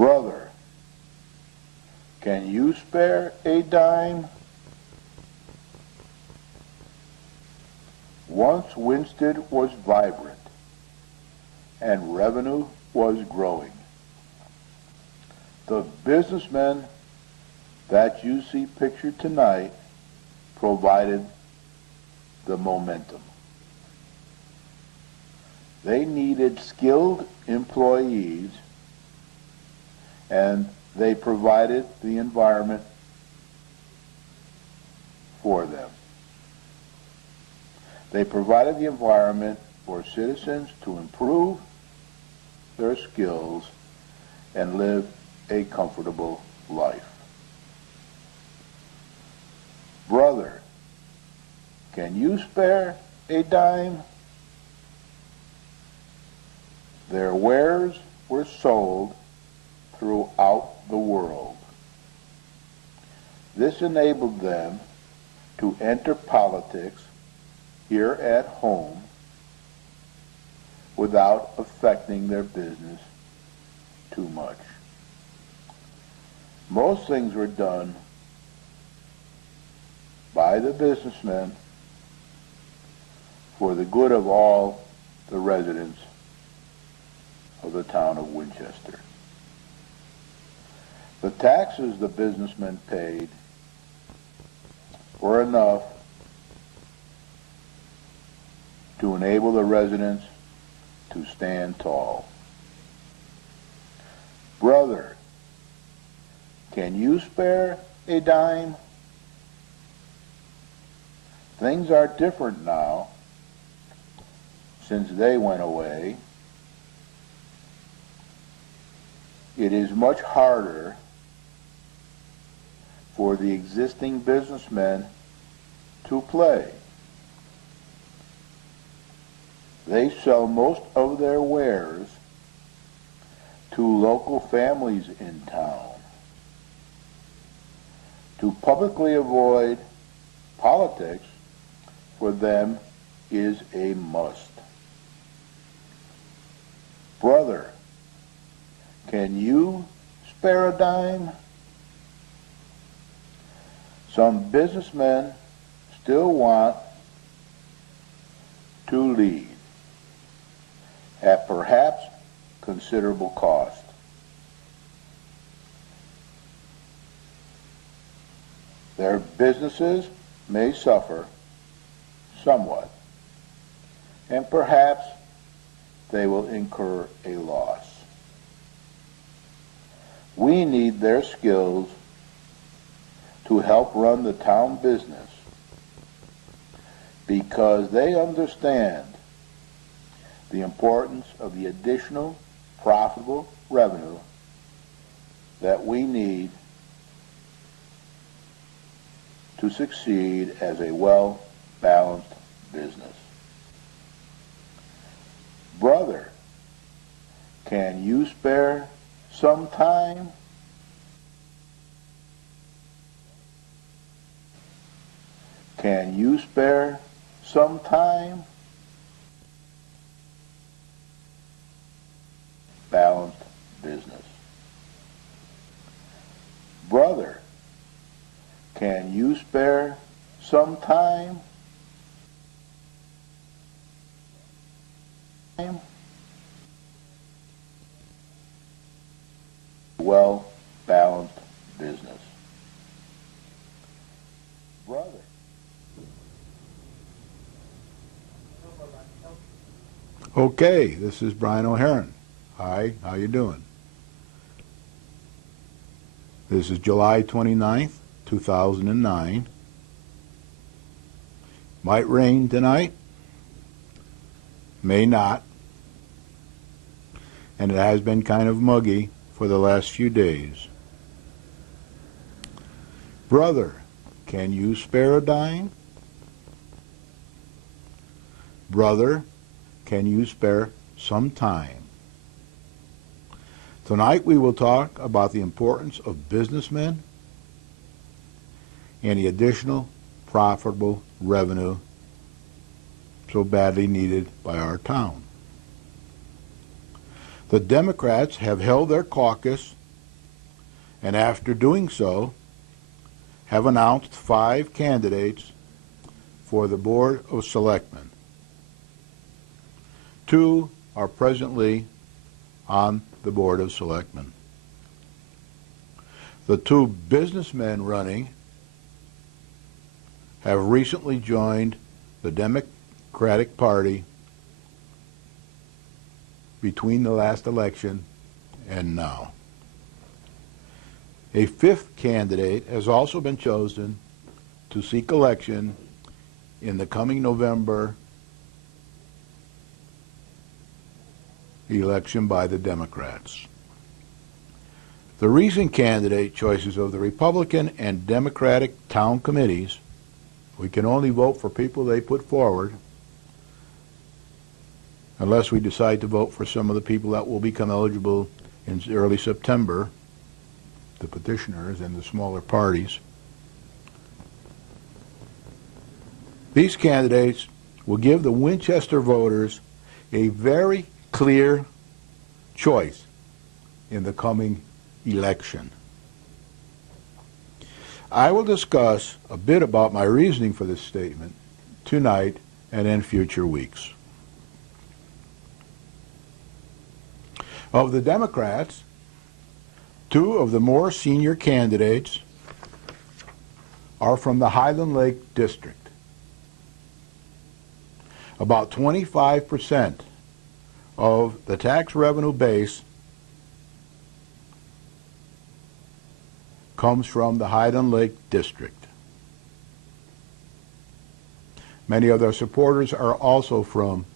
Brother, can you spare a dime? Once Winsted was vibrant and revenue was growing. The businessmen that you see pictured tonight provided the momentum. They needed skilled employees, and they provided the environment for them. They provided the environment for citizens to improve their skills and live a comfortable life. Brother, can you spare a dime? Their wares were sold throughout the world. This enabled them to enter politics here at home without affecting their business too much. Most things were done by the businessmen for the good of all the residents of the town of Winchester. The taxes the businessmen paid were enough to enable the residents to stand tall. Brother, can you spare a dime? Things are different now since they went away. It is much harder for the existing businessmen to play. They sell most of their wares to local families in town. To publicly avoid politics for them is a must. Brother, can you spare a dime? Some businessmen still want to lead at perhaps considerable cost. Their businesses may suffer somewhat, and perhaps they will incur a loss. We need their skills to help run the town business because they understand the importance of the additional profitable revenue that we need to succeed as a well-balanced business. Brother, can you spare some time? Can you spare some time? Balanced business. Brother, can you spare some time? Well-balanced business. Brother. Okay, this is Brian O'Haron. Hi, how you doing? This is July 29th, 2009. Might rain tonight, may not, and it has been kind of muggy for the last few days. Brother, can you spare a dime? Brother, can you spare some time? Tonight we will talk about the importance of businessmen and the additional profitable revenue so badly needed by our town. The Democrats have held their caucus and after doing so, have announced 5 candidates for the Board of Selectmen. 2 are presently on the Board of Selectmen. The 2 businessmen running have recently joined the Democratic Party between the last election and now. A 5th candidate has also been chosen to seek election in the coming November election by the Democrats. The recent candidate choices of the Republican and Democratic town committees, we can only vote for people they put forward, unless we decide to vote for some of the people that will become eligible in early September, the petitioners and the smaller parties. These candidates will give the Winchester voters a very clear choice in the coming election. I will discuss a bit about my reasoning for this statement tonight and in future weeks. Of the Democrats, 2 of the more senior candidates are from the Highland Lake District. About 25% of the tax revenue base comes from the Highland Lake District. Many of their supporters are also from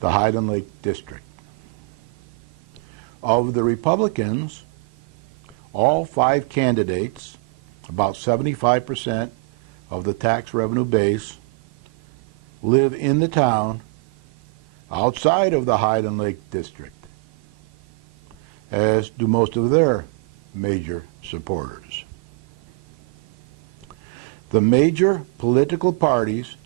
the Highland Lake District. Of the Republicans, all 5 candidates, about 75% of the tax revenue base, live in the town outside of the Highland Lake District, as do most of their major supporters. The major political parties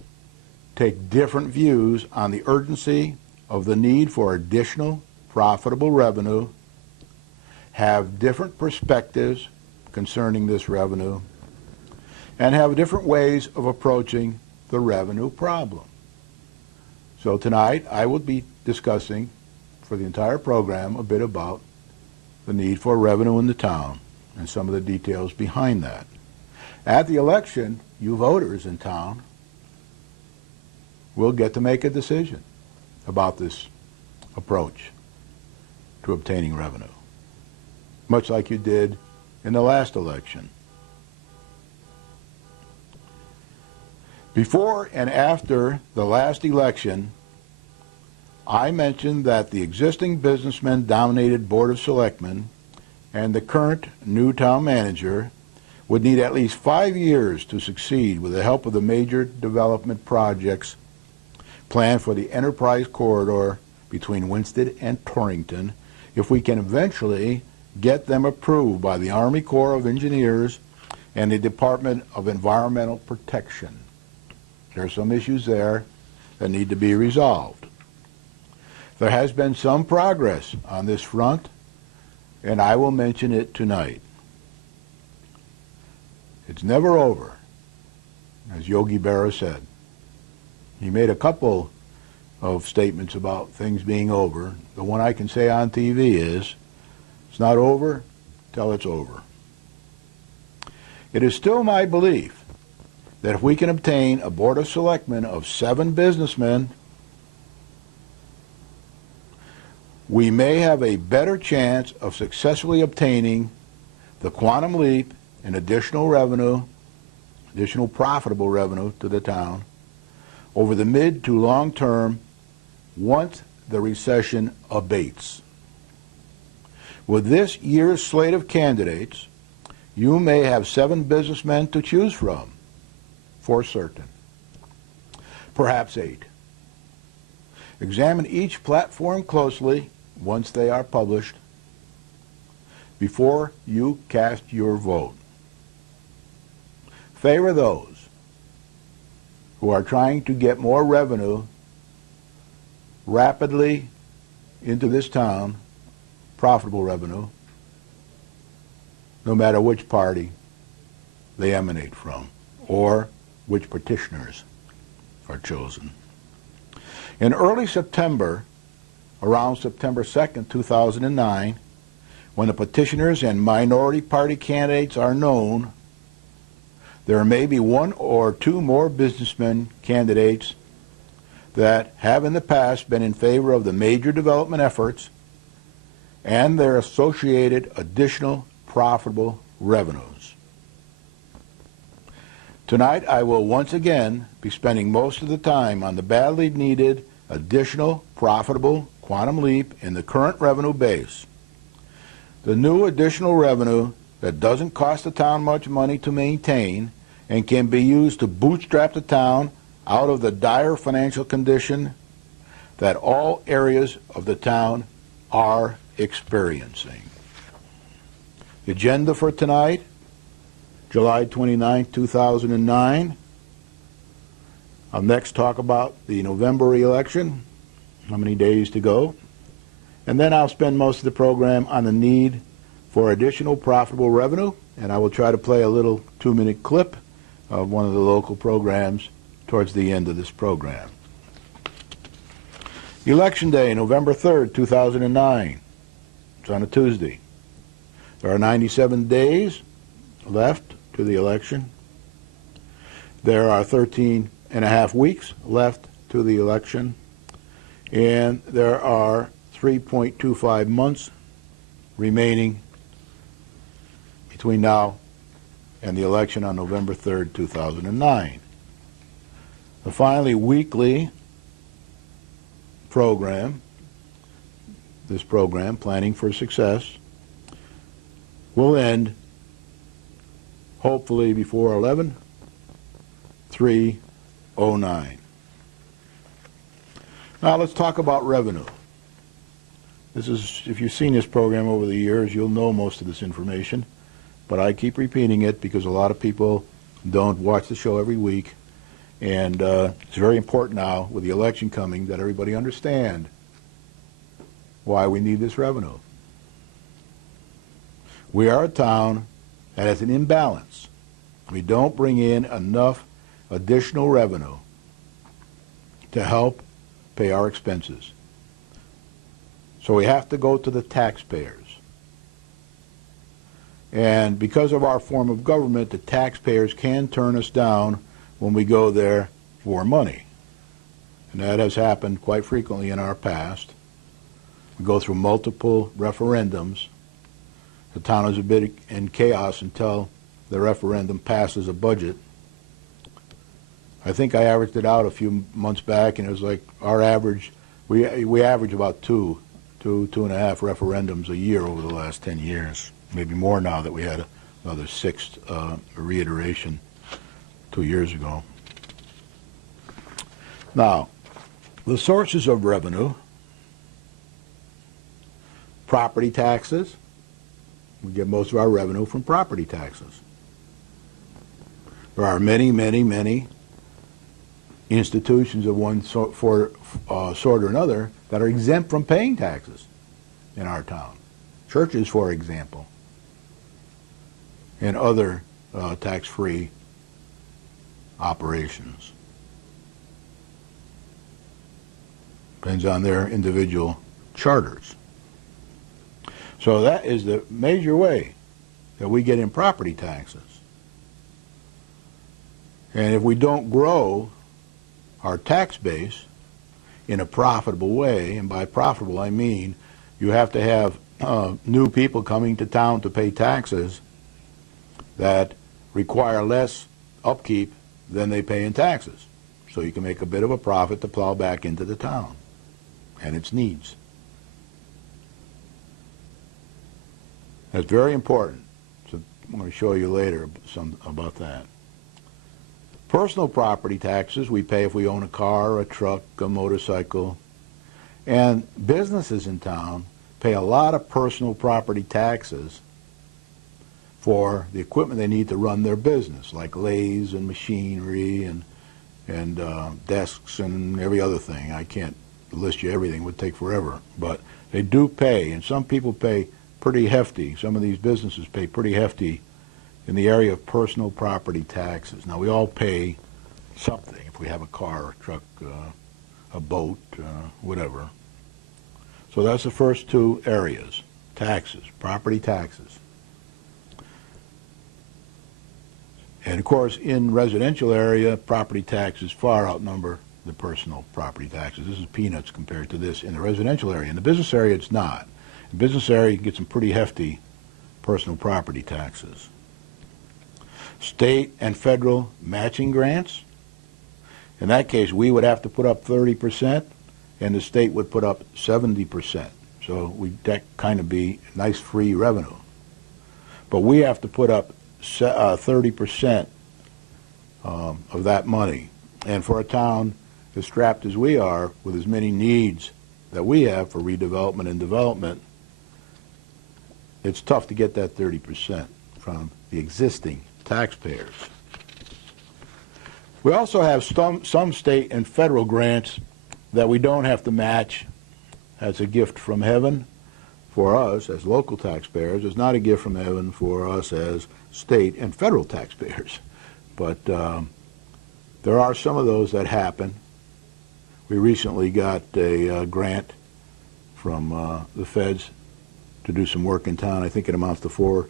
take different views on the urgency of the need for additional profitable revenue, have different perspectives concerning this revenue, and have different ways of approaching the revenue problem. So tonight I will be discussing for the entire program a bit about the need for revenue in the town and some of the details behind that. At the election, you voters in town will get to make a decision about this approach to obtaining revenue, much like you did in the last election. Before and after the last election, I mentioned that the existing businessmen-dominated Board of Selectmen and the current new town manager would need at least 5 years to succeed with the help of the major development projects planned for the Enterprise Corridor between Winsted and Torrington, if we can eventually get them approved by the Army Corps of Engineers and the Department of Environmental Protection. There are some issues there that need to be resolved. There has been some progress on this front, and I will mention it tonight. It's never over, as Yogi Berra said. He made a couple of statements about things being over. The one I can say on TV is, it's not over till it's over. It is still my belief that if we can obtain a Board of Selectmen of 7 businessmen, we may have a better chance of successfully obtaining the quantum leap in additional revenue, additional profitable revenue to the town, over the mid to long term once the recession abates. With this year's slate of candidates, you may have 7 businessmen to choose from, for certain. Perhaps 8. Examine each platform closely once they are published before you cast your vote. Favor those who are trying to get more revenue rapidly into this town, profitable revenue, no matter which party they emanate from or which petitioners are chosen. In early September, around September 2nd, 2009, when the petitioners and minority party candidates are known, there may be one or two more businessmen candidates that have in the past been in favor of the major development efforts and their associated additional profitable revenues. Tonight I will once again be spending most of the time on the badly needed additional profitable quantum leap in the current revenue base. The new additional revenue that doesn't cost the town much money to maintain and can be used to bootstrap the town out of the dire financial condition that all areas of the town are experiencing. The agenda for tonight, July 29, 2009. I'll next talk about the November election, how many days to go, and then I'll spend most of the program on the need for additional profitable revenue, and I will try to play a little 2-minute clip of one of the local programs towards the end of this program. Election Day, November 3rd, 2009. It's on a Tuesday. There are 97 days left to the election. There are 13 and a half weeks left to the election. And there are 3.25 months remaining between now and the election on November 3rd, 2009. The finally weekly program, this program, Planning for Success, will end hopefully before 11/3/09. Now let's talk about revenue. This is, if you've seen this program over the years, you'll know most of this information, but I keep repeating it because a lot of people don't watch the show every week, and it's very important now with the election coming that everybody understand why we need this revenue. We are a town that has an imbalance. We don't bring in enough additional revenue to help pay our expenses. So we have to go to the taxpayers. And because of our form of government, the taxpayers can turn us down when we go there for money. And that has happened quite frequently in our past. We go through multiple referendums. The town is a bit in chaos until the referendum passes a budget. I think I averaged it out a few months back, and it was like our average, we average about two and a half referendums a year over the last 10 years. Maybe more now that we had another sixth reiteration 2 years ago. Now, the sources of revenue: property taxes. We get most of our revenue from property taxes. There are many, many, many institutions of one sort or another that are exempt from paying taxes in our town. Churches, for example, and other tax-free operations. Depends on their individual charters. So that is the major way that we get in property taxes. And if we don't grow our tax base in a profitable way, and by profitable I mean you have to have new people coming to town to pay taxes that require less upkeep than they pay in taxes. So you can make a bit of a profit to plow back into the town and its needs. That's very important. So I'm going to show you later some about that. Personal property taxes we pay if we own a car, a truck, a motorcycle. And businesses in town pay a lot of personal property taxes for the equipment they need to run their business, like lathes and machinery and desks and every other thing. I can't list you everything, it would take forever. But they do pay, and some people pay pretty hefty. Some of these businesses pay pretty hefty in the area of personal property taxes. Now, we all pay something if we have a car, a truck, a boat, whatever. So that's the first two areas, taxes, property taxes. And of course, in residential area, property taxes far outnumber the personal property taxes. This is peanuts compared to this in the residential area. In the business area, it's not. In the business area, you can get some pretty hefty personal property taxes. State and federal matching grants. In that case, we would have to put up 30%, and the state would put up 70%. So that kind of be nice free revenue. But we have to put up 30% of that money. And for a town as strapped as we are, with as many needs that we have for redevelopment and development, it's tough to get that 30% from the existing taxpayers. We also have some state and federal grants that we don't have to match as a gift from heaven for us as local taxpayers. It's not a gift from heaven for us as state and federal taxpayers. But there are some of those that happen. We recently got a grant from the feds to do some work in town. I think it amounts to $400,000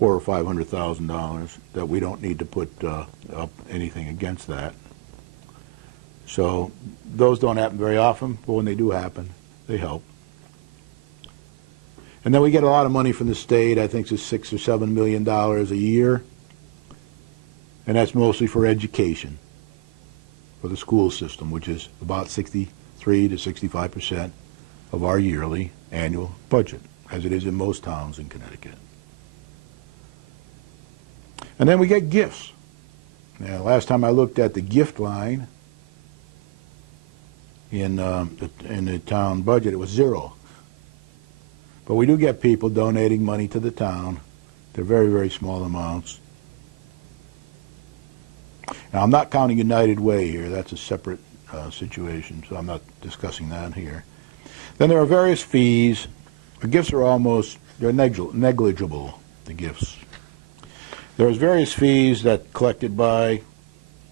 or $500,000 that we don't need to put up anything against that. So those don't happen very often, but when they do happen, they help. And then we get a lot of money from the state. I think it's $6 or $7 million a year, and that's mostly for education, for the school system, which is about 63 to 65% of our yearly annual budget, as it is in most towns in Connecticut. And then we get gifts. Now, last time I looked at the gift line in the town budget, it was zero. But we do get people donating money to the town. They're very, very small amounts. Now, I'm not counting United Way here. That's a separate situation, so I'm not discussing that here. Then there are various fees. The gifts are they're negligible, the gifts. There's various fees that collected by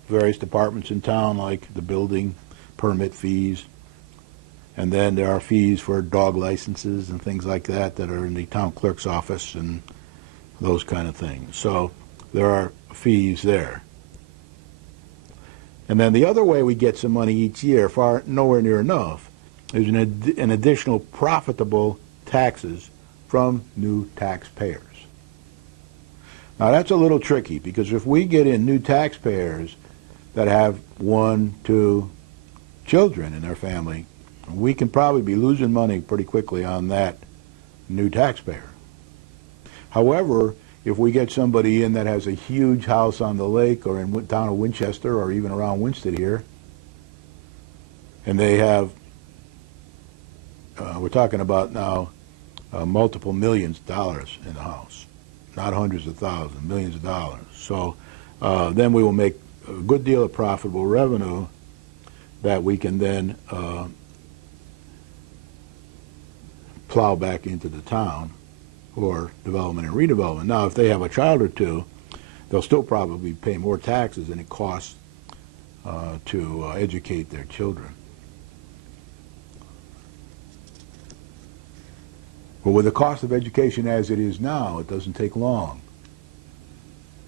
various departments in town, like the building permit fees. And then there are fees for dog licenses and things like that that are in the town clerk's office and those kind of things. So there are fees there. And then the other way we get some money each year, nowhere near enough, is an additional profitable taxes from new taxpayers. Now that's a little tricky, because if we get in new taxpayers that have 1, 2 children in their family, we can probably be losing money pretty quickly on that new taxpayer. However, if we get somebody in that has a huge house on the lake or in town of Winchester or even around Winsted here, and they have, we're talking about now multiple millions of dollars in the house, not hundreds of thousands, millions of dollars. So then we will make a good deal of profitable revenue that we can then plow back into the town for development and redevelopment. Now, if they have a child or two, they'll still probably pay more taxes than it costs to educate their children. But with the cost of education as it is now, it doesn't take long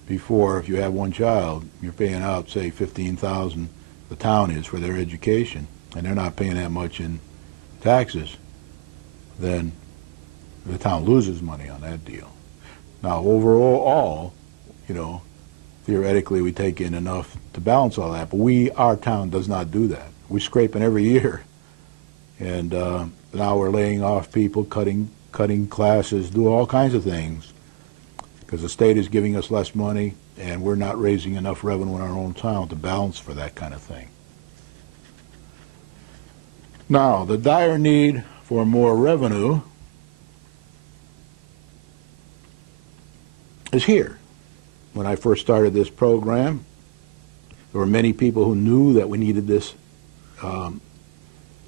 before, if you have one child, you're paying out, say, $15,000, the town is, for their education, and they're not paying that much in taxes, then the town loses money on that deal. Now, overall, theoretically we take in enough to balance all that, but our town does not do that. We're scraping every year, and now we're laying off people, cutting classes, do all kinds of things, because the state is giving us less money, and we're not raising enough revenue in our own town to balance for that kind of thing. Now, the dire need for more revenue is here. When I first started this program, there were many people who knew that we needed this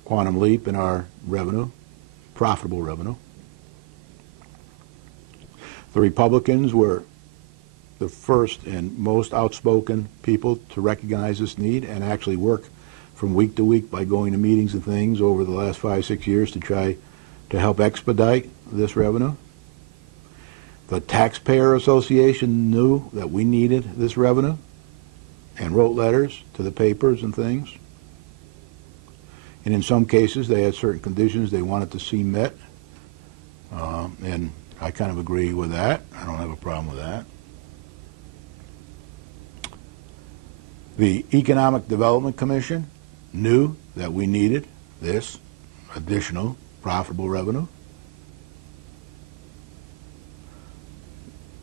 quantum leap in our revenue, profitable revenue. The Republicans were the first and most outspoken people to recognize this need and actually work from week to week by going to meetings and things over the last 5-6 years to try to help expedite this revenue. The Taxpayer Association knew that we needed this revenue and wrote letters to the papers and things. And in some cases, they had certain conditions they wanted to see met. And I kind of agree with that. I don't have a problem with that. The Economic Development Commission knew that we needed this additional profitable revenue.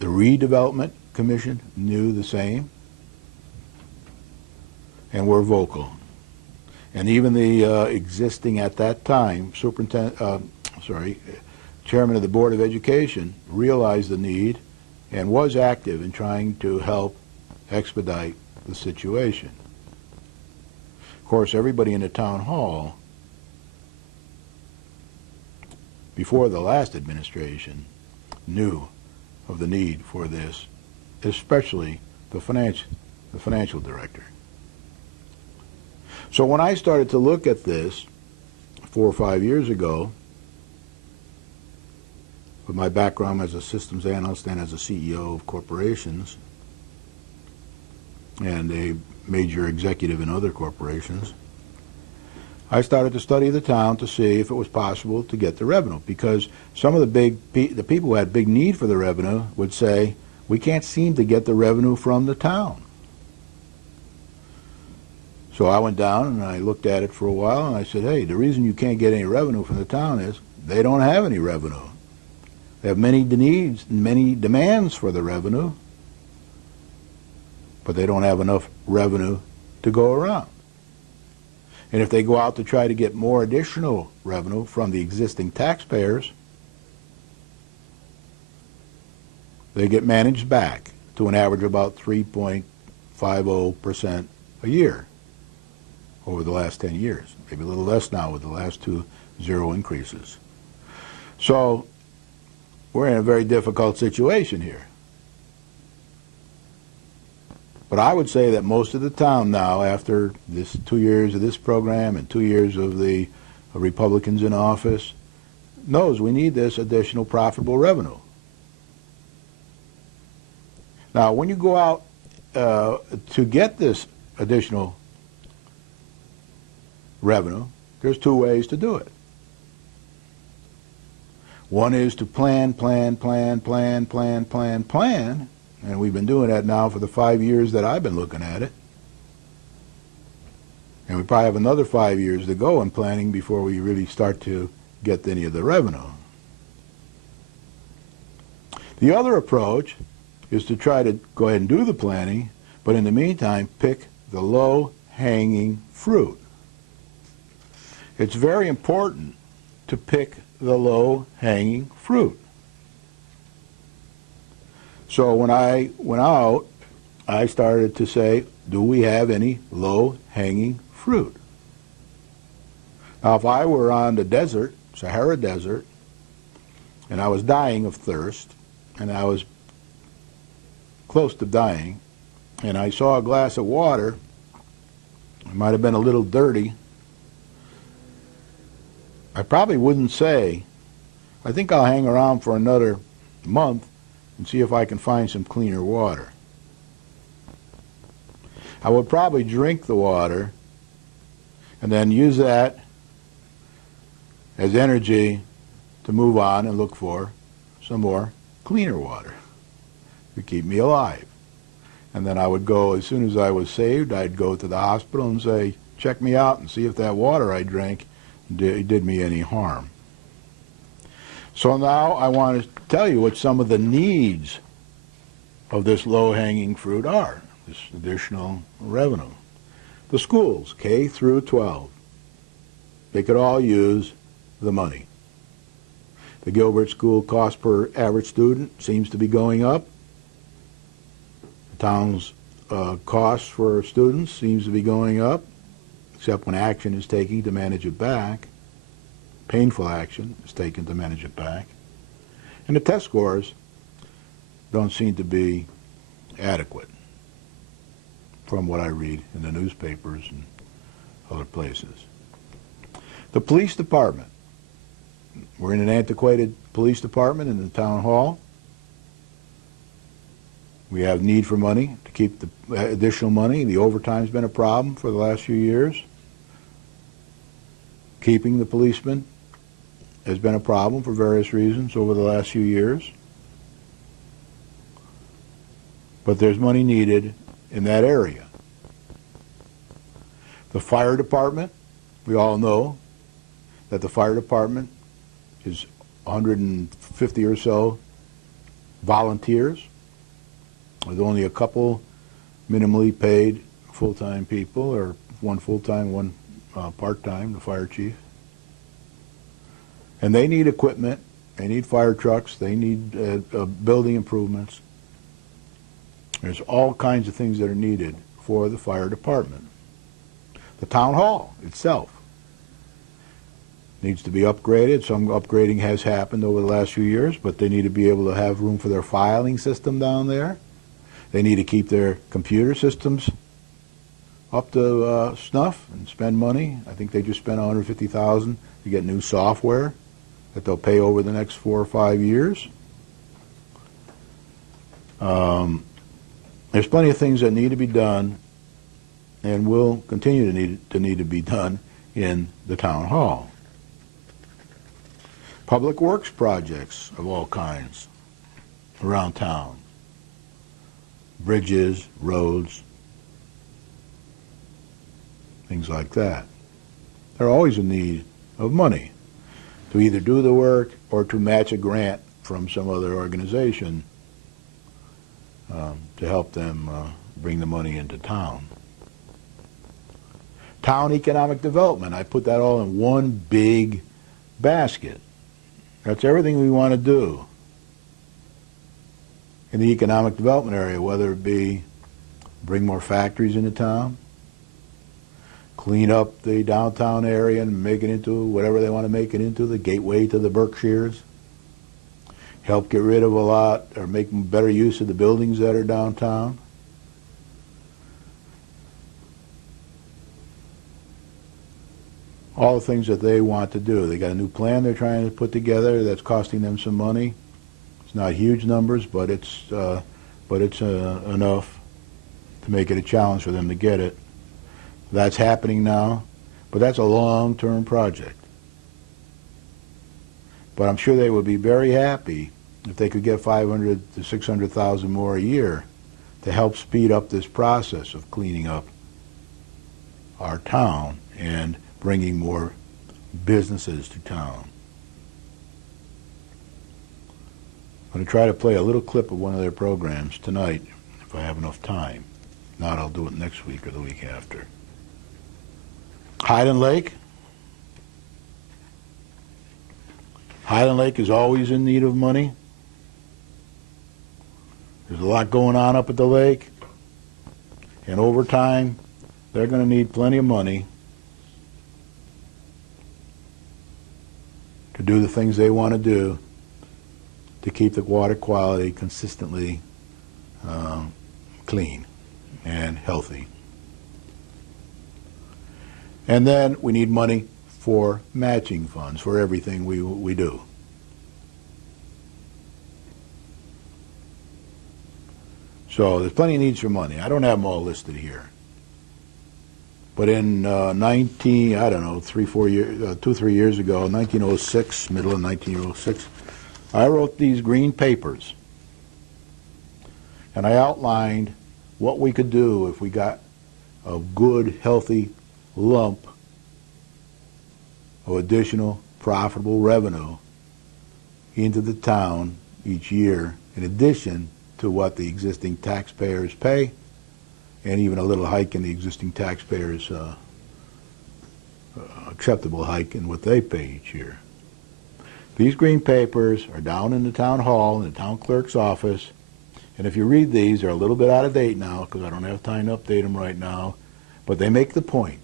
The Redevelopment Commission knew the same and were vocal. And even the existing at that time chairman of the Board of Education realized the need and was active in trying to help expedite the situation. Of course, everybody in the town hall before the last administration knew of the need for this, especially the financial director. So when I started to look at this 4 or 5 years ago, with my background as a systems analyst and as a CEO of corporations and a major executive in other corporations, I started to study the town to see if it was possible to get the revenue, because some of the people who had big need for the revenue would say, we can't seem to get the revenue from the town. So I went down and I looked at it for a while and I said, hey, the reason you can't get any revenue from the town is they don't have any revenue. They have many needs and many demands for the revenue, but they don't have enough revenue to go around. And if they go out to try to get more additional revenue from the existing taxpayers, they get managed back to an average of about 3.50% a year over the last 10 years. Maybe a little less now with the last 2 zero increases. So we're in a very difficult situation here. But I would say that most of the town now, after this 2 years of this program and 2 years of the Republicans in office, knows we need this additional profitable revenue. Now, when you go out to get this additional revenue, there's 2 ways to do it. One is to plan, and we've been doing that now for the 5 years that I've been looking at it. And we probably have another 5 years to go in planning before we really start to get any of the revenue. The other approach is to try to go ahead and do the planning, but in the meantime, pick the low-hanging fruit. It's very important to pick the low-hanging fruit. So when I went out, I started to say, do we have any low-hanging fruit? Now, if I were on the desert, Sahara Desert, and I was dying of thirst, and I was close to dying, and I saw a glass of water, it might have been a little dirty, I probably wouldn't say, I think I'll hang around for another month and see if I can find some cleaner water. I would probably drink the water and then use that as energy to move on and look for some more cleaner water to keep me alive. And then I would go, as soon as I was saved, I'd go to the hospital and say, check me out and see if that water I drank did me any harm. So now I want to tell you what some of the needs of this low-hanging fruit are, this additional revenue. The schools, K through 12, they could all use the money. The Gilbert School cost per average student seems to be going up. The town's cost for students seems to be going up, except when action is taken to manage it back. Painful action is taken to manage it back. And the test scores don't seem to be adequate from what I read in the newspapers and other places. The police department. We're in an antiquated police department in the town hall. We have need for money to keep the additional money. The overtime's been a problem for the last few years. Keeping the policemen has been a problem for various reasons over the last few years. But there's money needed in that area. The fire department, we all know that the fire department is 150 or so volunteers, with only a couple minimally paid full-time people, or one full-time, one part-time, the fire chief. And they need equipment, they need fire trucks, they need building improvements. There's all kinds of things that are needed for the fire department. The town hall itself needs to be upgraded. Some upgrading has happened over the last few years, but they need to be able to have room for their filing system down there. They need to keep their computer systems up to snuff and spend money. I think they just spent $150,000 to get new software that they'll pay over the next 4 or 5 years. There's plenty of things that need to be done and will continue to need to be done in the town hall. Public works projects of all kinds around town. Bridges, roads, things like that. They're always in need of money to either do the work or to match a grant from some other organization to help them bring the money into town. Town economic development, I put that all in one big basket. That's everything we want to do in the economic development area, whether it be bring more factories into town, clean up the downtown area and make it into whatever they want to make it into, the gateway to the Berkshires, help get rid of a lot or make better use of the buildings that are downtown. All the things that they want to do. They got a new plan they're trying to put together that's costing them some money. It's not huge numbers, but it's enough to make it a challenge for them to get it. That's happening now, but that's a long-term project. But I'm sure they would be very happy if they could get 500 to 600,000 more a year to help speed up this process of cleaning up our town and bringing more businesses to town. I'm going to try to play a little clip of one of their programs tonight if I have enough time. If not, I'll do it next week or the week after. Highland Lake. Highland Lake is always in need of money. There's a lot going on up at the lake. And over time, they're going to need plenty of money to do the things they want to do to keep the water quality consistently clean and healthy. And then we need money for matching funds for everything we do. So there's plenty of needs for money. I don't have them all listed here. But in 3 years ago, 1906, middle of 1906, I wrote these green papers. And I outlined what we could do if we got a good, healthy lump of additional profitable revenue into the town each year, in addition to what the existing taxpayers pay, and even a little hike in the existing taxpayers' acceptable hike in what they pay each year. These green papers are down in the town hall, in the town clerk's office, and if you read these, they're a little bit out of date now because I don't have time to update them right now, but they make the point.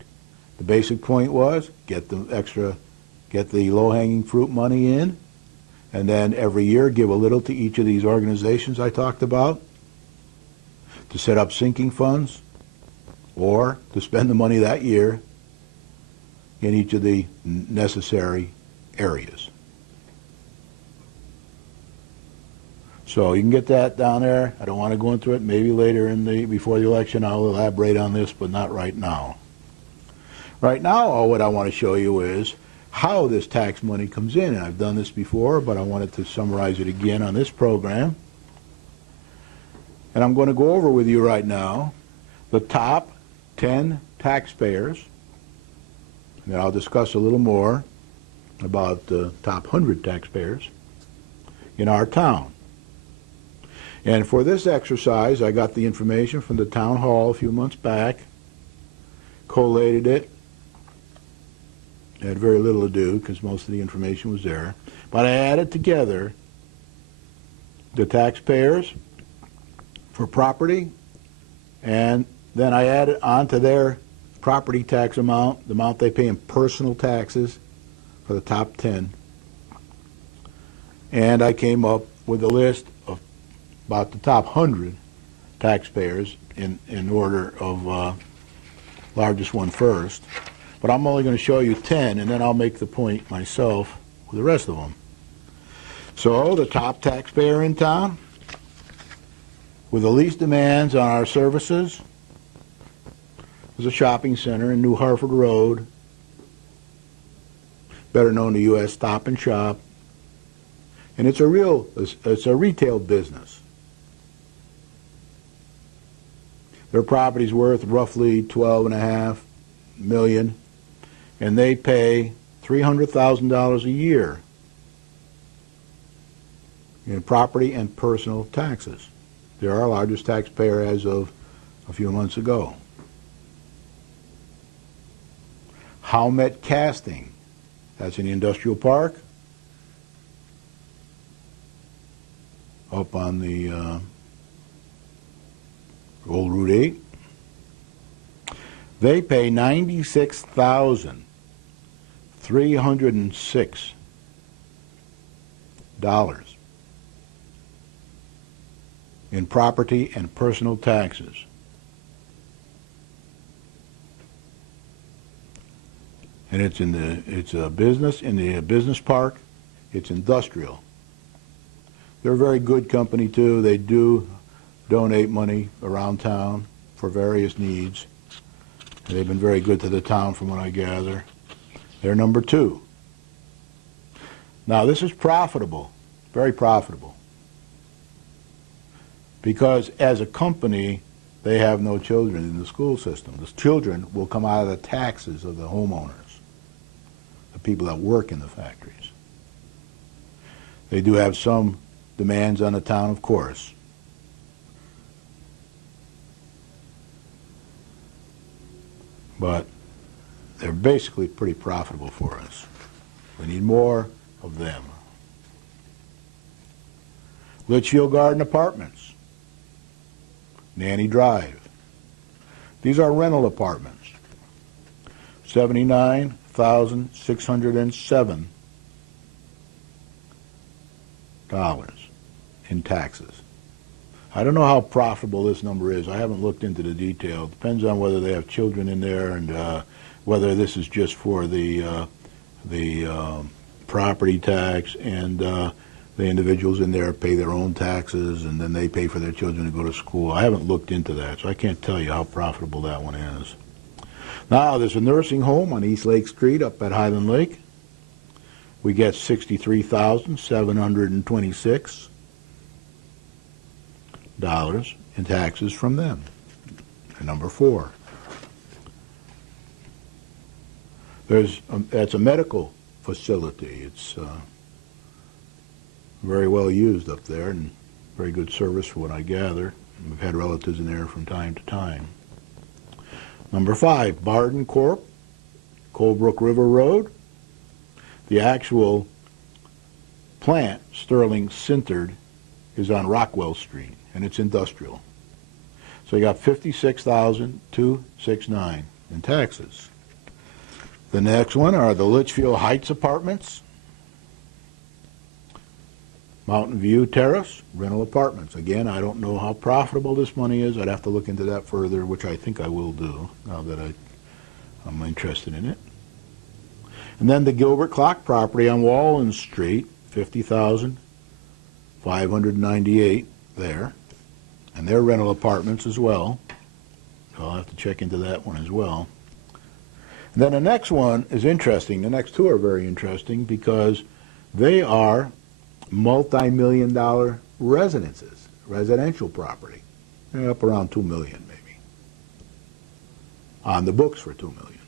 The basic point was get the low-hanging fruit money in, and then every year give a little to each of these organizations I talked about to set up sinking funds or to spend the money that year in each of the necessary areas. So you can get that down there. I don't want to go into it. Maybe later before the election I'll elaborate on this, but not right now. Right now, what I want to show you is how this tax money comes in. And I've done this before, but I wanted to summarize it again on this program. And I'm going to go over with you right now the top 10 taxpayers. And then I'll discuss a little more about the top 100 taxpayers in our town. And for this exercise, I got the information from the town hall a few months back, collated it. I had very little to do because most of the information was there. But I added together the taxpayers for property, and then I added onto their property tax amount, the amount they pay in personal taxes for the top 10. And I came up with a list of about the top 100 taxpayers in order of largest one first. But I'm only going to show you 10, and then I'll make the point myself with the rest of them. So the top taxpayer in town with the least demands on our services is a shopping center in New Hartford Road, better known to you as Stop and Shop. And it's a retail business. Their property's worth roughly $12.5 million, and they pay $300,000 a year in property and personal taxes. They're our largest taxpayer as of a few months ago. Howmet Casting, that's in the industrial park, up on the old Route 8. They pay $96,306 in property and personal taxes. And it's a business in the business park. It's industrial. They're a very good company too. They do donate money around town for various needs. And they've been very good to the town from what I gather. They're number 2. Now this is profitable, very profitable. Because as a company, they have no children in the school system. The children will come out of the taxes of the homeowners, the people that work in the factories. They do have some demands on the town, of course. But they're basically pretty profitable for us. We need more of them. Litchfield Garden Apartments, Nanny Drive. These are rental apartments. $79,607 in taxes. I don't know how profitable this number is. I haven't looked into the detail. It depends on whether they have children in there and whether this is just for the property tax and the individuals in there pay their own taxes and then they pay for their children to go to school. I haven't looked into that, so I can't tell you how profitable that one is. Now, there's a nursing home on East Lake Street up at Highland Lake. We get $63,726 in taxes from them. And number 4. That's a medical facility. It's very well used up there and very good service for what I gather. We've had relatives in there from time to time. Number 5, Barden Corp., Coldbrook River Road. The actual plant, Sterling Sintered, is on Rockwell Street, and it's industrial. So you got $56,269 in taxes. The next one are the Litchfield Heights Apartments. Mountain View Terrace, rental apartments. Again, I don't know how profitable this money is. I'd have to look into that further, which I think I will do now that I'm interested in it. And then the Gilbert Clock property on Wallen Street, $50,598 there. And they're rental apartments as well. So I'll have to check into that one as well. And then the next one is interesting. The next two are very interesting because they are multi-million-dollar residences, residential property. They're up around $2 million maybe. On the books for $2 million.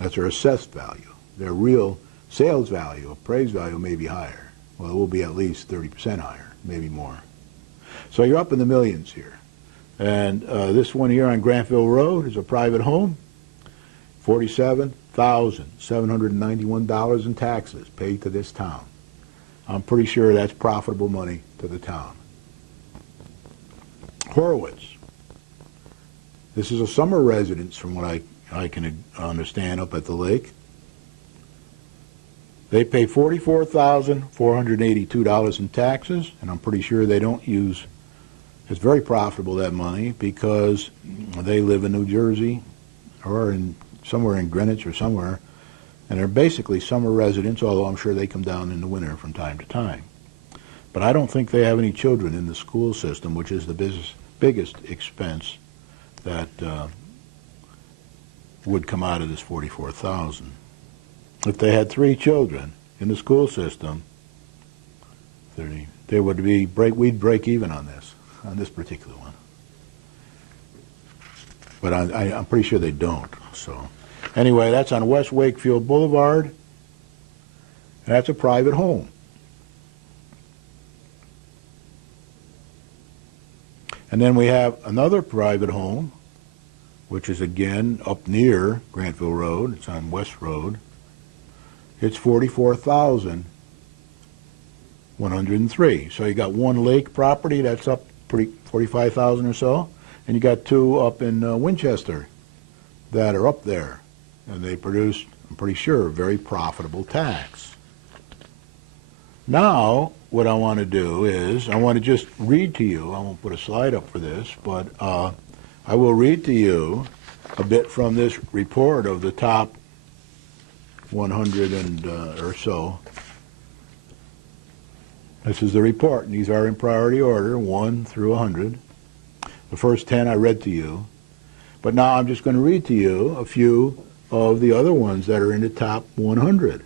That's their assessed value. Their real sales value, appraised value may be higher. Well, it will be at least 30% higher, maybe more. So you're up in the millions here. And this one here on Grantville Road is a private home, $47,791 in taxes paid to this town. I'm pretty sure that's profitable money to the town. Horowitz. This is a summer residence from what I can understand up at the lake. They pay $44,482 in taxes, and I'm pretty sure they don't use, it's very profitable, that money, because they live in New Jersey or somewhere in Greenwich or somewhere, and they're basically summer residents, although I'm sure they come down in the winter from time to time. But I don't think they have any children in the school system, which is the biggest expense that would come out of this $44,000. If they had 3 children in the school system, they would we'd break even on this particular one. But I'm pretty sure they don't. So anyway, that's on West Wakefield Boulevard. And that's a private home. And then we have another private home, which is again up near Grantville Road. It's on West Road. It's $44,103. So you got one lake property that's up pretty $45,000 or so, and you got 2 up in Winchester that are up there, and they produce, I'm pretty sure, very profitable tax. Now, what I want to do is I want to just read to you. I won't put a slide up for this, but I will read to you a bit from this report of the top 100 and or so. This is the report, and these are in priority order, 1 through 100. The first 10 I read to you. But now I'm just going to read to you a few of the other ones that are in the top 100.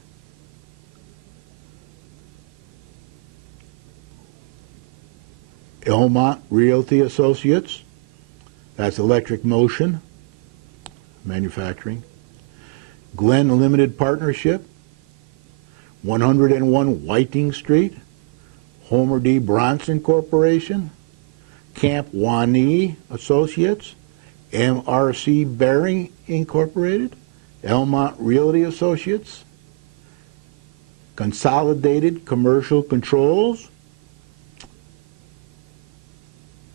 Elmont Realty Associates, that's Electric Motion, manufacturing. Glen Limited Partnership, 101 Whiting Street, Homer D. Bronson Corporation, Camp Wanee Associates, MRC Bearing Incorporated, Elmont Realty Associates, Consolidated Commercial Controls.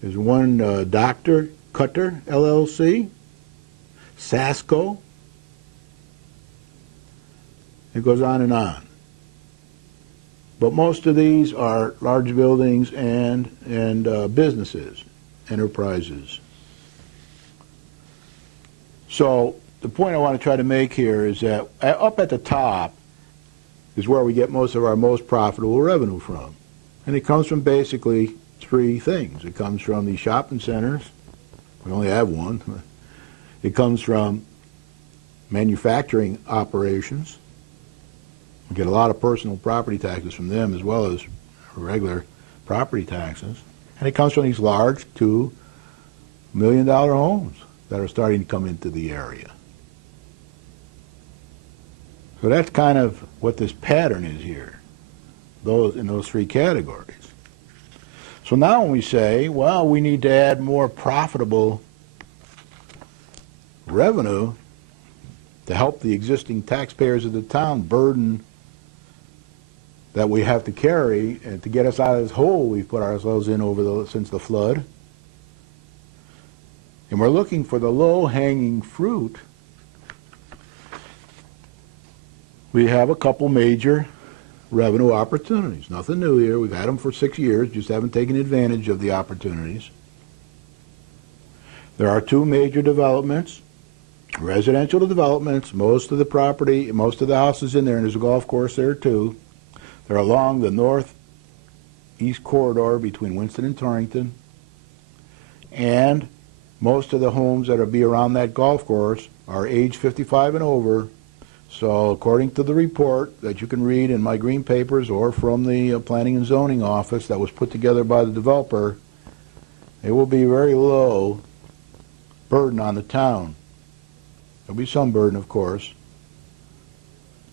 There's one Dr. Cutter, LLC, Sasco. It goes on and on. But most of these are large buildings and businesses, enterprises. So the point I want to try to make here is that up at the top is where we get most of our most profitable revenue from. And it comes from basically 3 things. It comes from the shopping centers. We only have one. It comes from manufacturing operations. We get a lot of personal property taxes from them as well as regular property taxes. And it comes from these large $2 million homes that are starting to come into the area. So that's kind of what this pattern is here, in those 3 categories. So now when we say, well, we need to add more profitable revenue to help the existing taxpayers of the town burden that we have to carry and to get us out of this hole we've put ourselves in since the flood. And we're looking for the low-hanging fruit. we have a couple major revenue opportunities. Nothing new here. We've had them for 6 years, just haven't taken advantage of the opportunities. There are two major developments, residential developments. Most of the property, most of the houses in there, and there's a golf course there too. They're along the northeast corridor between Winston and Torrington. And most of the homes that will be around that golf course are age 55 and over. So according to the report that you can read in my green papers or from the Planning and Zoning Office that was put together by the developer, it will be very low burden on the town. There'll be some burden, of course,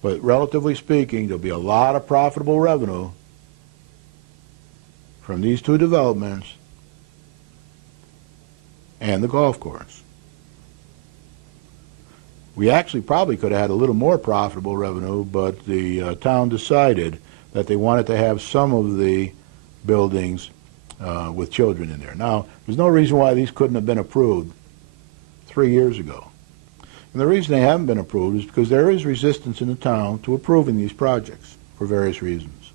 but relatively speaking, there'll be a lot of profitable revenue from these two developments and the golf course. We actually probably could have had a little more profitable revenue, but the town decided that they wanted to have some of the buildings with children in there. Now, there's no reason why these couldn't have been approved 3 years ago. And the reason they haven't been approved is because there is resistance in the town to approving these projects for various reasons.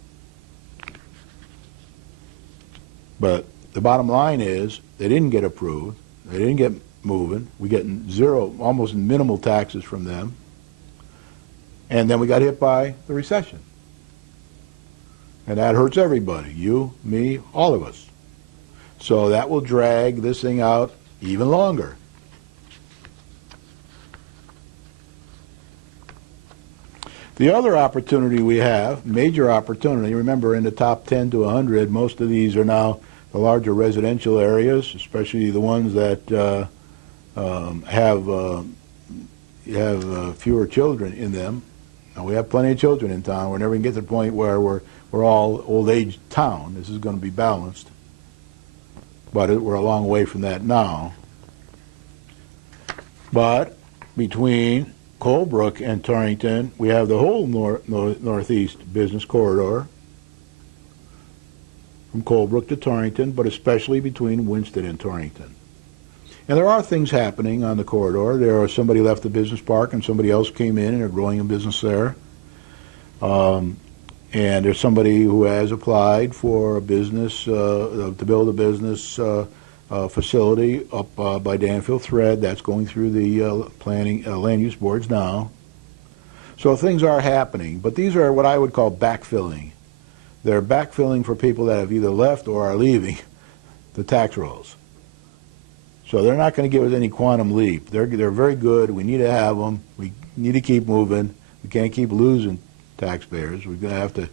But the bottom line is they didn't get approved. They didn't get moving. We get zero, almost minimal taxes from them. And then we got hit by the recession. And that hurts everybody, you, me, all of us. So that will drag this thing out even longer. The other opportunity we have, major opportunity, remember in the top 10 to 100, most of these are now the larger residential areas, especially the ones that have fewer children in them. Now, we have plenty of children in town. We're never going to get to the point where we're all old-age town. This is going to be balanced. But we're a long way from that now. But between Colebrook and Torrington, we have the whole northeast business corridor from Colebrook to Torrington, but especially between Winston and Torrington. And there are things happening on the corridor. There are somebody left the business park and somebody else came in and are growing a business there. And there's somebody who has applied for a business, to build a business facility up by Danfield Thread. That's going through the planning land use boards now. So things are happening, but these are what I would call backfilling. They're backfilling for people that have either left or are leaving the tax rolls. So they're not going to give us any quantum leap. They're very good. We need to have them. We need to keep moving. We can't keep losing taxpayers. We're going to have to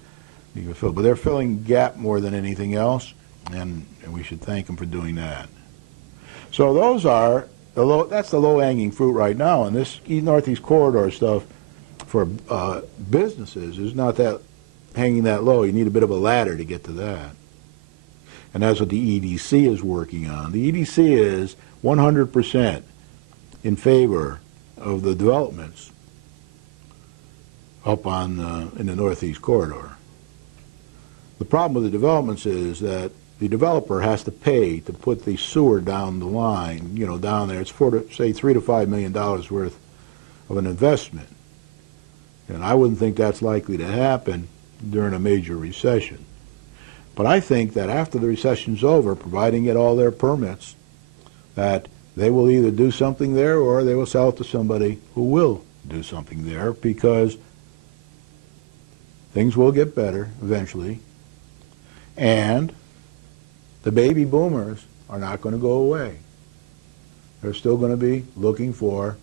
fill. But they're filling gap more than anything else, and we should thank them for doing that. So those are that's the low-hanging fruit right now. And this Northeast Corridor stuff for businesses is not that hanging that low. You need a bit of a ladder to get to that. And that's what the EDC is working on. The EDC is 100% in favor of the developments up on in the Northeast Corridor. The problem with the developments is that the developer has to pay to put the sewer down the line, down there. It's say $3 to $5 million worth of an investment. And I wouldn't think that's likely to happen during a major recession. But I think that after the recession's over, providing get all their permits, that they will either do something there or they will sell it to somebody who will do something there, because things will get better eventually. And the baby boomers are not going to go away. They're still going to be looking for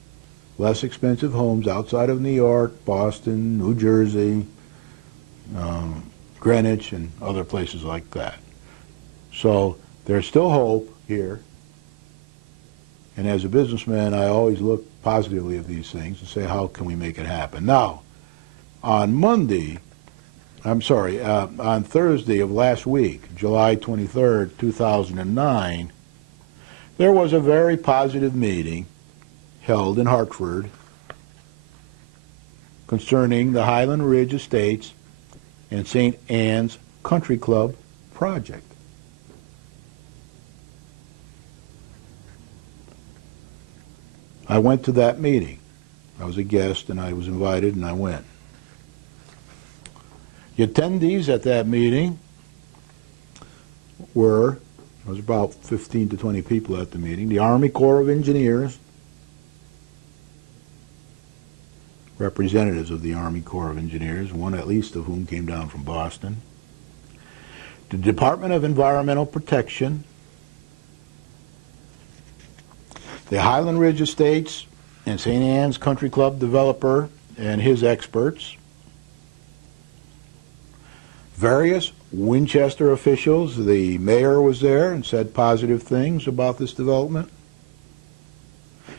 less expensive homes outside of New York, Boston, New Jersey, Greenwich, and other places like that. So there's still hope here. And as a businessman, I always look positively at these things and say, how can we make it happen? Now, on Thursday of last week, July 23rd, 2009, there was a very positive meeting held in Hartford concerning the Highland Ridge Estates and St. Anne's Country Club project. I went to that meeting. I was a guest and I was invited and I went. The attendees at that meeting there was about 15 to 20 people at the meeting, the Army Corps of Engineers, representatives of the Army Corps of Engineers, one at least of whom came down from Boston, the Department of Environmental Protection, the Highland Ridge Estates and St. Anne's Country Club developer and his experts, various Winchester officials. The mayor was there and said positive things about this development.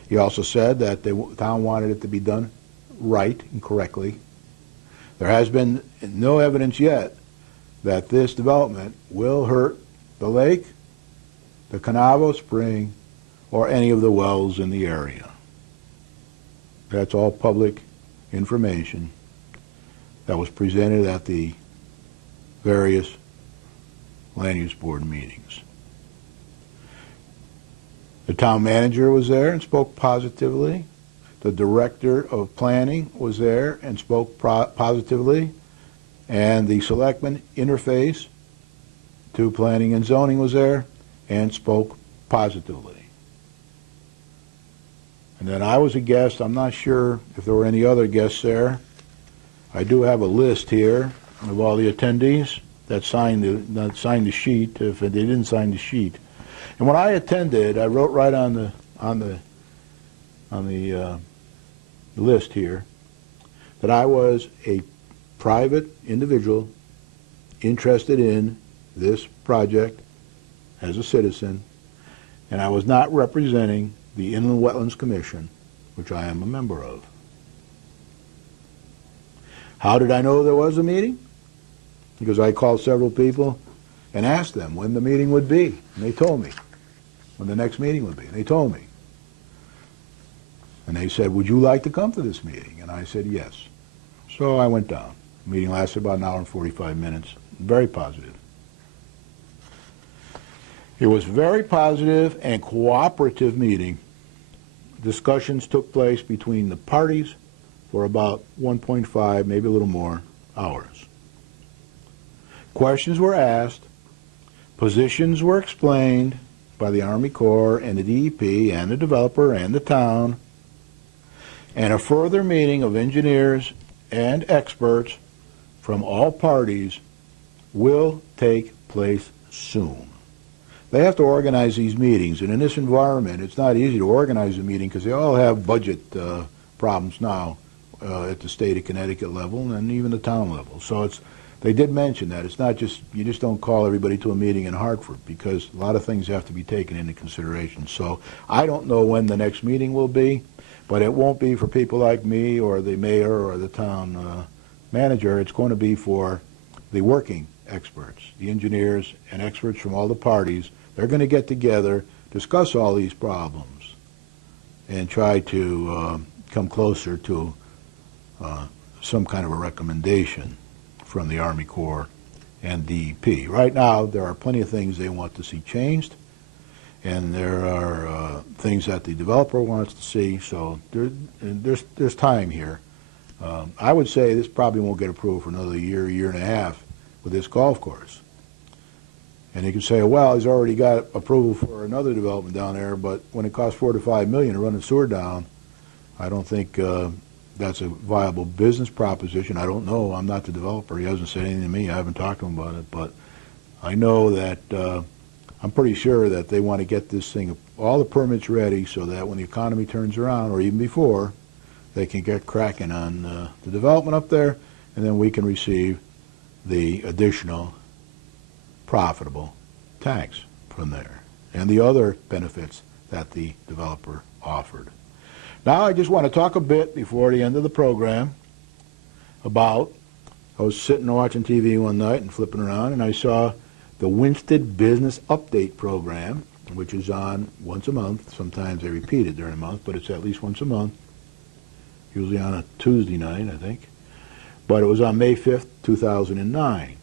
He also said that the town wanted it to be done right and correctly. There has been no evidence yet that this development will hurt the lake, the Canavo Spring, or any of the wells in the area. That's all public information that was presented at the various land use board meetings. The town manager was there and spoke positively. The director of planning was there and spoke positively. And the selectman interface to planning and zoning was there and spoke positively. And then I was a guest. I'm not sure if there were any other guests there. I do have a list here of all the attendees that signed the sheet, if they didn't sign the sheet. And when I attended, I wrote right on the list here that I was a private individual interested in this project as a citizen, and I was not representing the Inland Wetlands Commission, which I am a member of. How did I know there was a meeting? Because I called several people and asked them when the meeting would be, and they told me when the next meeting would be. They told me. And they said, would you like to come to this meeting? And I said, yes. So I went down. The meeting lasted about an hour and 45 minutes. Very positive. It was a very positive and cooperative meeting. Discussions took place between the parties for about 1.5, maybe a little more, hours. Questions were asked, positions were explained by the Army Corps and the DEP and the developer and the town, and a further meeting of engineers and experts from all parties will take place soon. They have to organize these meetings, and in this environment, it's not easy to organize a meeting because they all have budget problems now at the state of Connecticut level and even the town level. So they did mention that it's not just, you just don't call everybody to a meeting in Hartford because a lot of things have to be taken into consideration. So I don't know when the next meeting will be, but it won't be for people like me or the mayor or the town manager. It's going to be for the working experts, the engineers and experts from all the parties. They're going to get together, discuss all these problems, and try to come closer to some kind of a recommendation from the Army Corps and DEP. Right now, there are plenty of things they want to see changed, and there are things that the developer wants to see, so there's time here. I would say this probably won't get approved for another year, year and a half with this golf course. And you can say, well, he's already got approval for another development down there, but when it costs $4 to $5 million to run the sewer down, I don't think that's a viable business proposition. I don't know. I'm not the developer. He hasn't said anything to me. I haven't talked to him about it, but I know that I'm pretty sure that they want to get this thing, all the permits ready so that when the economy turns around, or even before, they can get cracking on the development up there, and then we can receive the additional profitable tax from there and the other benefits that the developer offered. Now I just want to talk a bit before the end of the program about, I was sitting watching TV one night and flipping around, and I saw the Winston Business Update program, which is on once a month. Sometimes they repeat it during the month, but it's at least once a month, usually on a Tuesday night, I think. But it was on May 5th, 2009.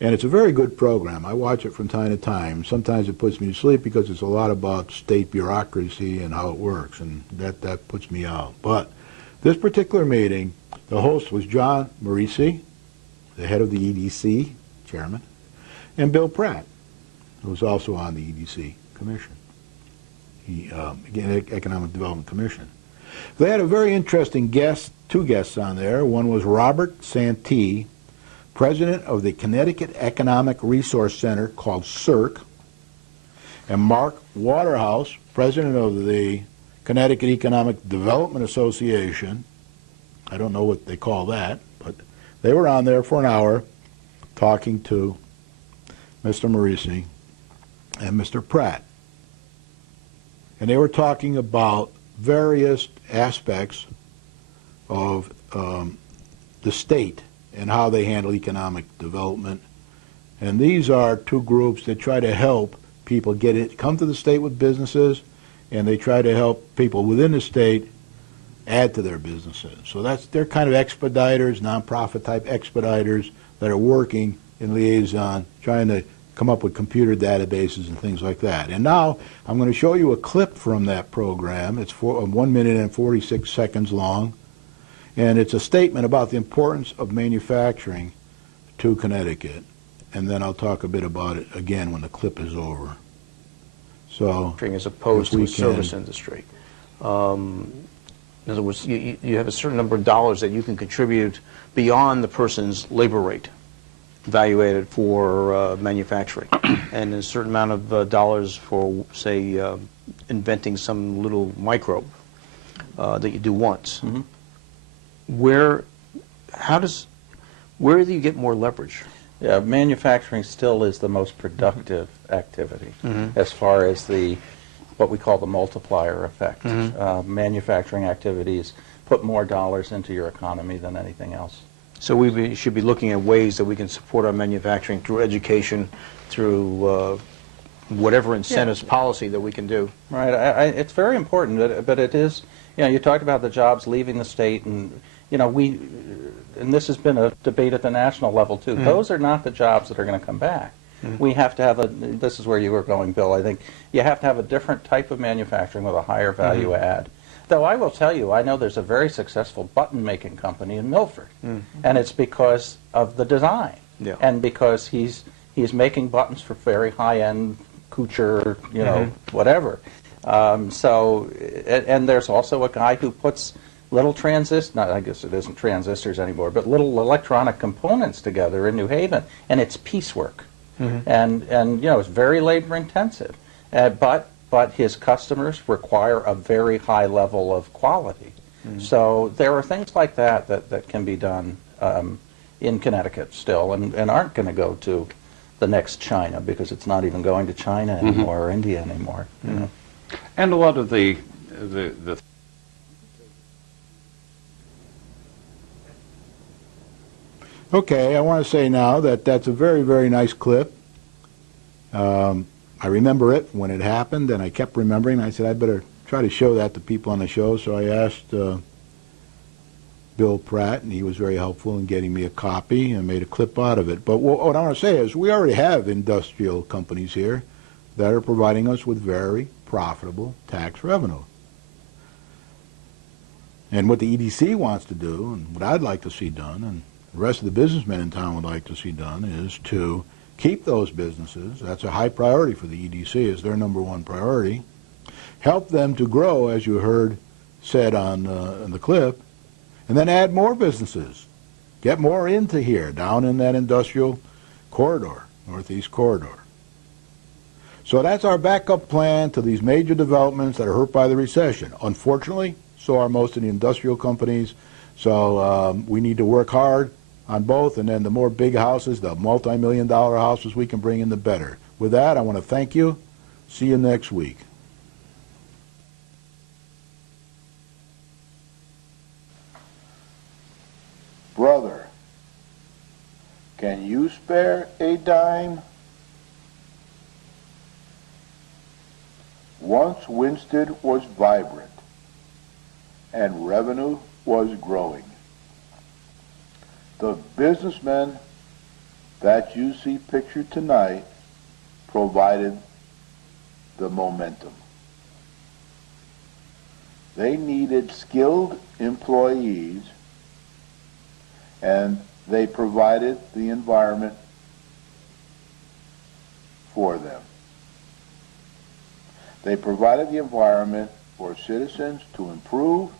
And it's a very good program. I watch it from time to time. Sometimes it puts me to sleep because it's a lot about state bureaucracy and how it works, and that puts me out. But this particular meeting, the host was John Marisi, the head of the EDC, chairman, and Bill Pratt, who's also on the EDC commission, Economic Development Commission. They had a very interesting two guests on there. One was Robert Santee, president of the Connecticut Economic Resource Center, called CERC, and Mark Waterhouse, president of the Connecticut Economic Development Association. I don't know what they call that, but they were on there for an hour talking to Mr. Morisi and Mr. Pratt. And they were talking about various aspects of the state and how they handle economic development. And these are two groups that try to help people come to the state with businesses, and they try to help people within the state add to their businesses. So they're kind of expediters, nonprofit type expediters that are working in liaison, trying to come up with computer databases and things like that. And now I'm going to show you a clip from that program. It's 1 minute and 46 seconds long, and it's a statement about the importance of manufacturing to Connecticut. And then I'll talk a bit about it again when the clip is over. So, as opposed to a service industry. In other words, you have a certain number of dollars that you can contribute beyond the person's labor rate, evaluated for manufacturing, and a certain amount of dollars for, say, inventing some little microbe that you do once. Mm-hmm. Where do you get more leverage? Yeah, manufacturing still is the most productive activity as far as what we call the multiplier effect. Manufacturing activities put more dollars into your economy than anything else. So we should be looking at ways that we can support our manufacturing through education, through whatever incentives policy that we can do. Right. It's very important, but it is, you talked about the jobs leaving the state, and, and this has been a debate at the national level, too. Those are not the jobs that are going to come back. We have to have this is where you were going, Bill, I think. You have to have a different type of manufacturing with a higher value add. Though I will tell you, I know there's a very successful button-making company in Milford, and it's because of the design, and because he's making buttons for very high-end couture, whatever. And there's also a guy who puts little I guess it isn't transistors anymore, but little electronic components together in New Haven, and it's piecework. And it's very labor intensive, but his customers require a very high level of quality. So there are things like that can be done in Connecticut still, and aren't going to go to the next China, because it's not even going to China anymore or India anymore. And a lot of the Okay, I want to say now that that's a very, very nice clip. I remember it when it happened, and I kept remembering. I said, I better try to show that to people on the show. So I asked Bill Pratt, and he was very helpful in getting me a copy and made a clip out of it. But what I want to say is we already have industrial companies here that are providing us with very profitable tax revenue. And what the EDC wants to do, and what I'd like to see done, and the rest of the businessmen in town would like to see done, is to keep those businesses. That's a high priority for the EDC. It's their number one priority. Help them to grow, as you heard said on the clip, and then add more businesses. Get more into here, down in that industrial corridor, northeast corridor. So that's our backup plan to these major developments that are hurt by the recession. Unfortunately, so are most of the industrial companies. So we need to work hard on both, and then the more big houses, the multi-million-dollar houses we can bring in, the better. With that, I want to thank you. See you next week. Brother, can you spare a dime? Once Winsted was vibrant and revenue was growing. The businessmen that you see pictured tonight provided the momentum. They needed skilled employees, and They provided the environment for them. They provided the environment for citizens to improve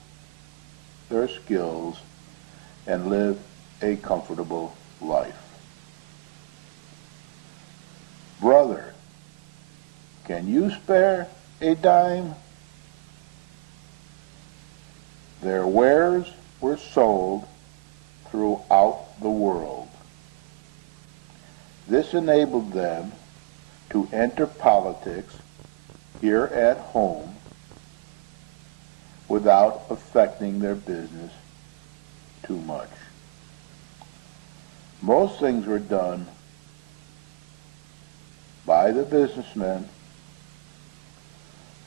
their skills and live a comfortable life. Brother, can you spare a dime? Their wares were sold throughout the world. This enabled them to enter politics here at home without affecting their business too much. Most things were done by the businessmen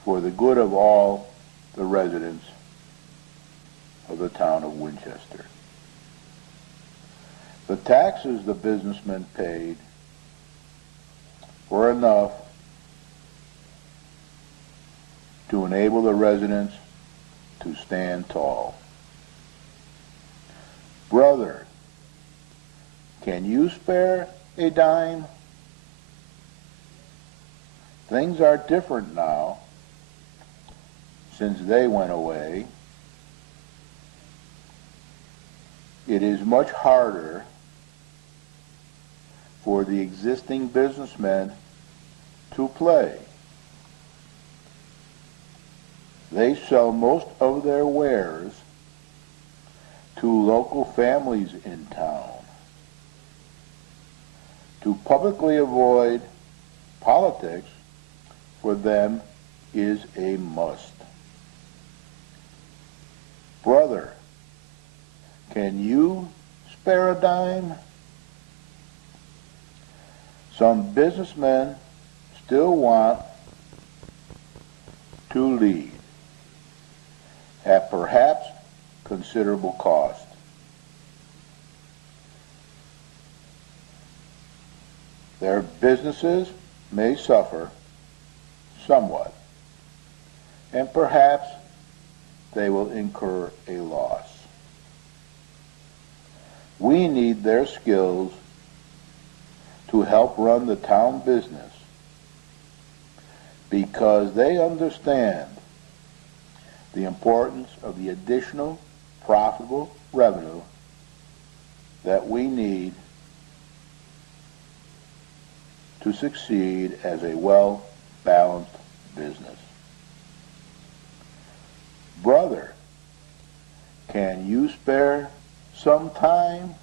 for the good of all the residents of the town of Winchester. The taxes the businessmen paid were enough to enable the residents to stand tall. Brother, can you spare a dime? Things are different now since they went away. It is much harder for the existing businessmen to play. They sell most of their wares to local families in town. To publicly avoid politics for them is a must. Brother, can you spare a dime? Some businessmen still want to lead at perhaps considerable cost. Their businesses may suffer somewhat, and perhaps they will incur a loss. We need their skills to help run the town business because they understand the importance of the additional profitable revenue that we need to succeed as a well-balanced business. Brother, can you spare some time?